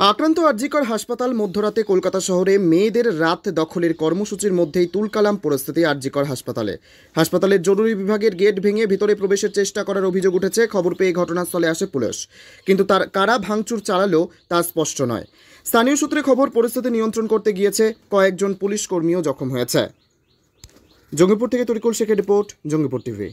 আক্রান্ত আরজিকর হাসপাতাল। মধ্যরাতে কলকাতা শহরে মেয়েদের রাত দখলের কর্মসূচির মধ্যেই তুলকালাম পরিস্থিতি আরজিকর হাসপাতালে। হাসপাতালের জরুরি বিভাগের গেট ভেঙে ভিতরে প্রবেশের চেষ্টা করার অভিযোগ উঠেছে। খবর পেয়ে ঘটনাস্থলে আসে পুলিশ, কিন্তু তার কারা ভাঙচুর চালালো তা স্পষ্ট নয়। স্থানীয় সূত্রে খবর, পরিস্থিতি নিয়ন্ত্রণ করতে গিয়েছে কয়েকজন পুলিশ কর্মীও জখম হয়েছে। জঙ্গিপুর থেকে তরিকুল শেখের রিপোর্ট, জঙ্গিপুর টিভি।